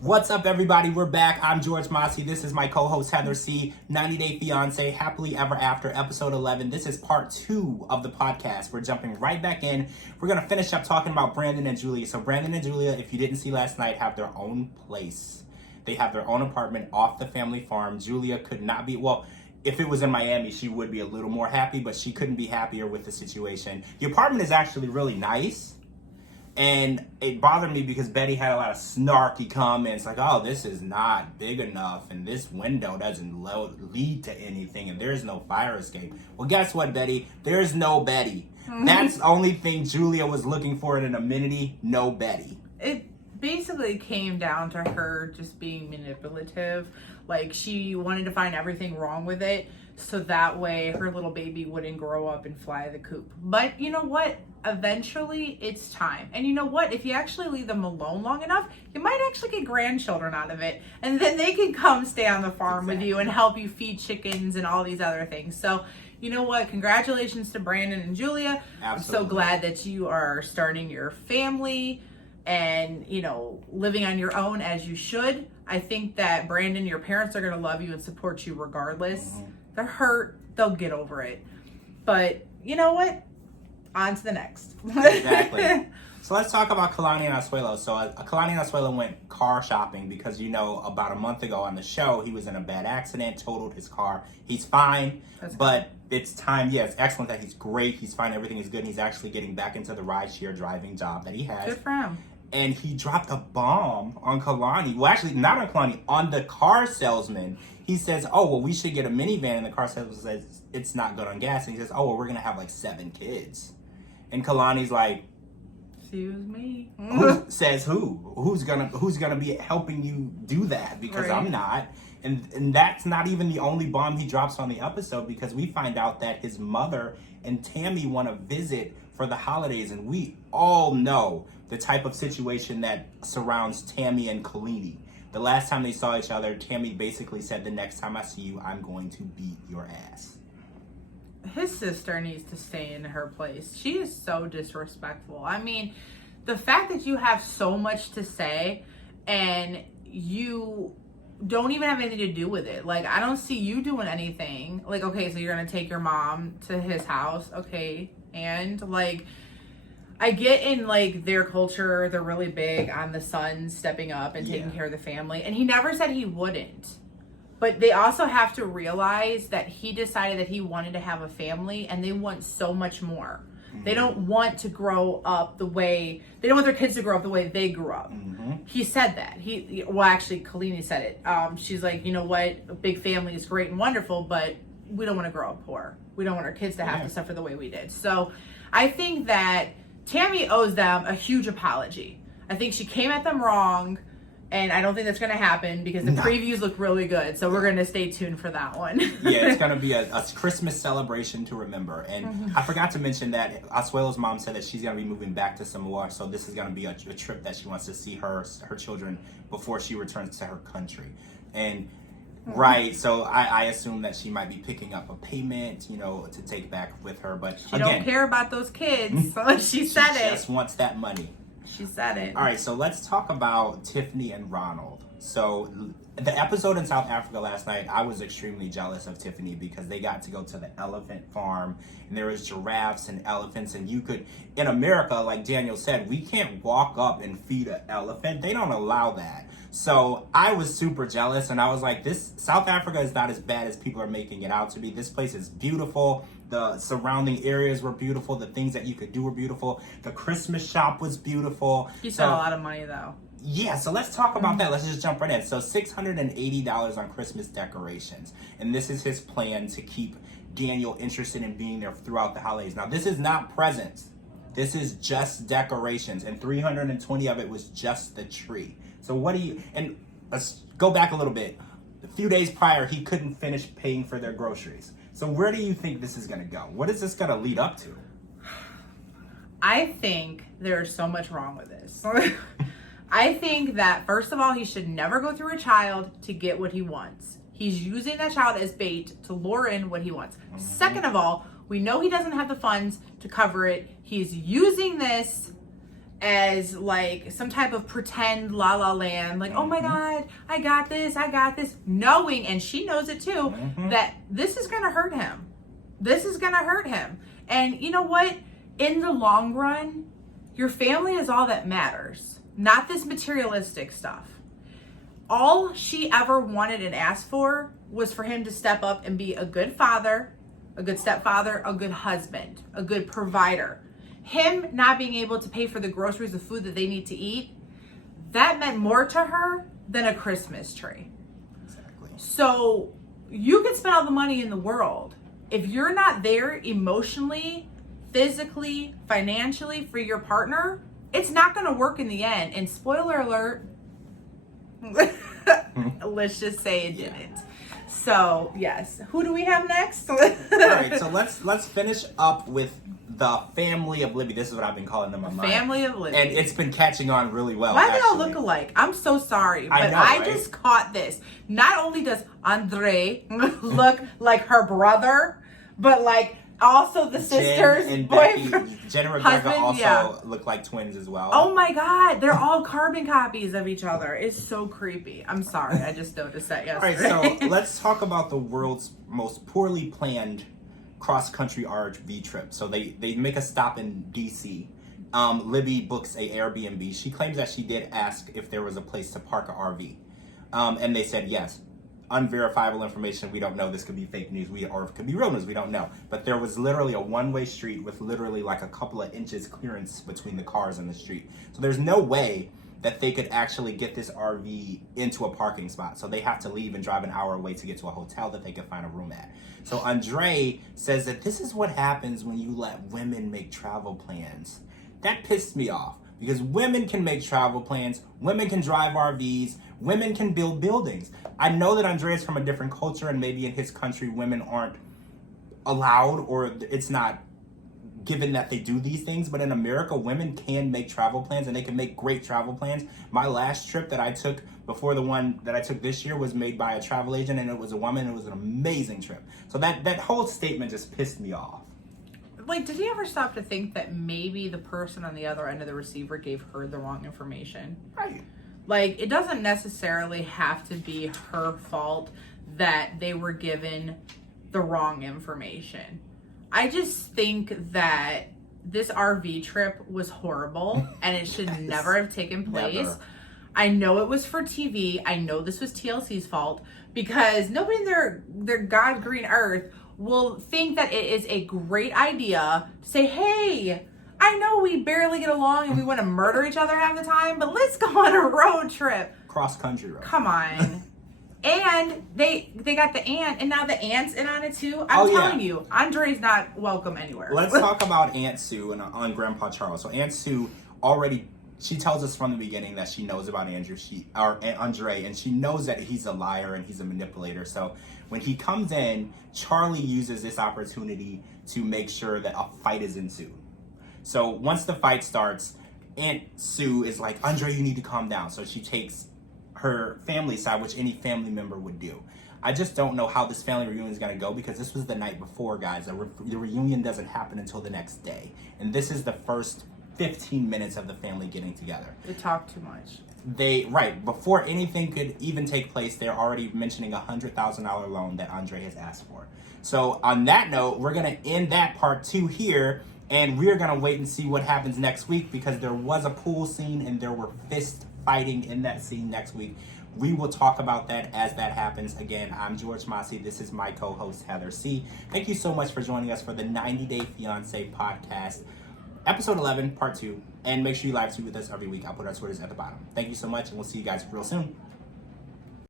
What's up, everybody? We're back. I'm George Mossey. This is my co-host Heather C. 90 Day Fiancé, Happily Ever After, episode 11. This is part 2 of the podcast. We're jumping right back in. We're going to finish up talking about Brandon and Julia. So Brandon and Julia, if you didn't see last night, have their own place. They have their own apartment off the family farm. Julia could not be, well, if it was in Miami, she would be a little more happy, but she couldn't be happier with the situation. The apartment is actually really nice. And it bothered me because Betty had a lot of snarky comments like, oh, this is not big enough and this window doesn't lead to anything and there's no fire escape. Well, guess what, Betty? There's no Betty. That's the only thing Julia was looking for in an amenity. No Betty. It basically came down to her just being manipulative. Like, she wanted to find everything wrong with it so that way her little baby wouldn't grow up and fly the coop. But you know what? Eventually it's time. And you know what? If you actually leave them alone long enough, you might actually get grandchildren out of it. And then they can come stay on the farm with you and help you feed chickens and all these other things. So, you know what? Congratulations to Brandon and Julia. Absolutely. I'm so glad that you are starting your family and, you know, living on your own as you should. I think that Brandon, your parents are going to love you and support you regardless. Mm-hmm. They're hurt. They'll get over it. But you know what? On to the next. Exactly. So let's talk about Kalani and Asuelo. So Kalani and Asuelo went car shopping because, you know, about a month ago on the show, he was in a bad accident, totaled his car. He's fine, but it's time. Yeah, it's excellent that he's great. He's fine. Everything is good. And he's actually getting back into the rideshare driving job that he has. Good for him. And he dropped a bomb on Kalani. Well, actually, not on Kalani, on the car salesman. He says, oh, well, we should get a minivan. And the car salesman says, it's not good on gas. And he says, oh, well, we're going to have like 7 kids. And Kalani's like, excuse me. Says who? Who's gonna be helping you do that? Because right. I'm not. And that's not even the only bomb he drops on the episode, because we find out that his mother and Tammy want to visit for the holidays, and we all know the type of situation that surrounds Tammy and Kalani. The last time they saw each other, Tammy basically said, the next time I see you, I'm going to beat your ass. His sister needs to stay in her place. She is so disrespectful. I mean, the fact that you have so much to say and you don't even have anything to do with it. Like, I don't see you doing anything. Like, okay, so you're going to take your mom to his house. Okay. And like, I get in like their culture, they're really big on the son stepping up and taking care of the family. And he never said he wouldn't. But they also have to realize that he decided that he wanted to have a family and they want so much more. Mm-hmm. They don't want to grow up they don't want their kids to grow up the way they grew up. Mm-hmm. He said that. Actually, Kalani said it. She's like, you know what? A big family is great and wonderful, but we don't want to grow up poor. We don't want our kids to have to suffer the way we did. So I think that Tammy owes them a huge apology. I think she came at them wrong. And I don't think that's going to happen because the previews look really good. So we're going to stay tuned for that one. Yeah, it's going to be a Christmas celebration to remember. And I forgot to mention that Asuelo's mom said that she's going to be moving back to Samoa. So this is going to be a trip that she wants to see her children before she returns to her country. And right, so I assume that she might be picking up a payment, you know, to take back with her. But she don't care about those kids. So she said it. She just wants that money. She said it. All right, so let's talk about Tiffany and Ronald. So the episode in South Africa last night, I was extremely jealous of Tiffany because they got to go to the elephant farm and there was giraffes and elephants, and you could, in America, like Daniel said, we can't walk up and feed an elephant. They don't allow that. So I was super jealous and I was like, South Africa is not as bad as people are making it out to be. This place is beautiful. The surrounding areas were beautiful. The things that you could do were beautiful. The Christmas shop was beautiful. You spent a lot of money though. Yeah, so let's talk about that. Let's just jump right in. So $680 on Christmas decorations. And this is his plan to keep Daniel interested in being there throughout the holidays. Now, this is not presents. This is just decorations. And 320 of it was just the tree. So and let's go back a little bit. A few days prior, he couldn't finish paying for their groceries. So where do you think this is going to go? What is this going to lead up to? I think there's so much wrong with this. I think that, first of all, he should never go through a child to get what he wants. He's using that child as bait to lure in what he wants. Mm-hmm. Second of all, we know he doesn't have the funds to cover it. He's using this as like some type of pretend La La Land, like, oh my God, I got this, knowing, and she knows it too, that this is gonna hurt him. This is gonna hurt him. And you know what? In the long run, your family is all that matters, not this materialistic stuff. All she ever wanted and asked for was for him to step up and be a good father, a good stepfather, a good husband, a good provider. Him not being able to pay for the groceries, the food that they need to eat, that meant more to her than a Christmas tree. Exactly. So you can spend all the money in the world. If you're not there emotionally, physically, financially for your partner, it's not going to work in the end. And spoiler alert, let's just say it didn't. So yes, who do we have next? All right, so let's finish up with the family of Libby. This is what I've been calling them on my mind. Family of Libby. And it's been catching on really well. Why they all look alike? I'm so sorry, but I just caught this. Not only does Andre look like her brother, but like also the sister's boyfriend. Jen and Rebecca also look like twins as well. Oh my God, they're all carbon copies of each other. It's so creepy. I'm sorry, I just noticed that yesterday. All right, so let's talk about the world's most poorly planned cross-country RV trip. So they make a stop in DC. Libby books a Airbnb. She claims that she did ask if there was a place to park an RV. And they said yes. Unverifiable information, we don't know. This could be fake news, or it could be real news, we don't know. But there was literally a one-way street with literally like a couple of inches clearance between the cars in the street. So there's no way that they could actually get this RV into a parking spot. So they have to leave and drive an hour away to get to a hotel that they can find a room at. So Andre says that this is what happens when you let women make travel plans. That pissed me off, because women can make travel plans, women can drive RVs, women can build buildings. I know that Andre is from a different culture, and maybe in his country women aren't allowed, or it's not given that they do these things, but in America, women can make travel plans, and they can make great travel plans. My last trip that I took before the one that I took this year was made by a travel agent, and it was a woman. It was an amazing trip. So that whole statement just pissed me off. Like, did you ever stop to think that maybe the person on the other end of the receiver gave her the wrong information? Right. Like, it doesn't necessarily have to be her fault that they were given the wrong information. I just think that this RV trip was horrible and it should never have taken place. Never. I know it was for TV. I know this was TLC's fault, because nobody in their God green earth will think that it is a great idea to say, hey, I know we barely get along and we want to murder each other half the time, but let's go on a road trip. Cross-country road. Come on. And they got the aunt, and now the aunt's in on it too. I'm telling you, Andre's not welcome anywhere. Let's talk about Aunt Sue and on Grandpa Charles. So Aunt Sue she tells us from the beginning that she knows about Andre, and she knows that he's a liar and he's a manipulator. So when he comes in, Charlie uses this opportunity to make sure that a fight is ensued. So once the fight starts, Aunt Sue is like, Andre, you need to calm down. So she takes her family side, which any family member would do. I just don't know how this family reunion is going to go, because this was the night before, guys. The reunion doesn't happen until the next day. And this is the first 15 minutes of the family getting together. They talk too much. Before anything could even take place, they're already mentioning a $100,000 loan that Andre has asked for. So on that note, we're going to end that part 2 here. And we're going to wait and see what happens next week, because there was a pool scene and there were fist fighting in that scene next week. We will talk about that as that happens. Again, I'm George Mossey. This is my co-host, Heather C. Thank you so much for joining us for the 90 Day Fiancé podcast, episode 11, part 2. And make sure you live tweet with us every week. I'll put our Twitters at the bottom. Thank you so much, and we'll see you guys real soon.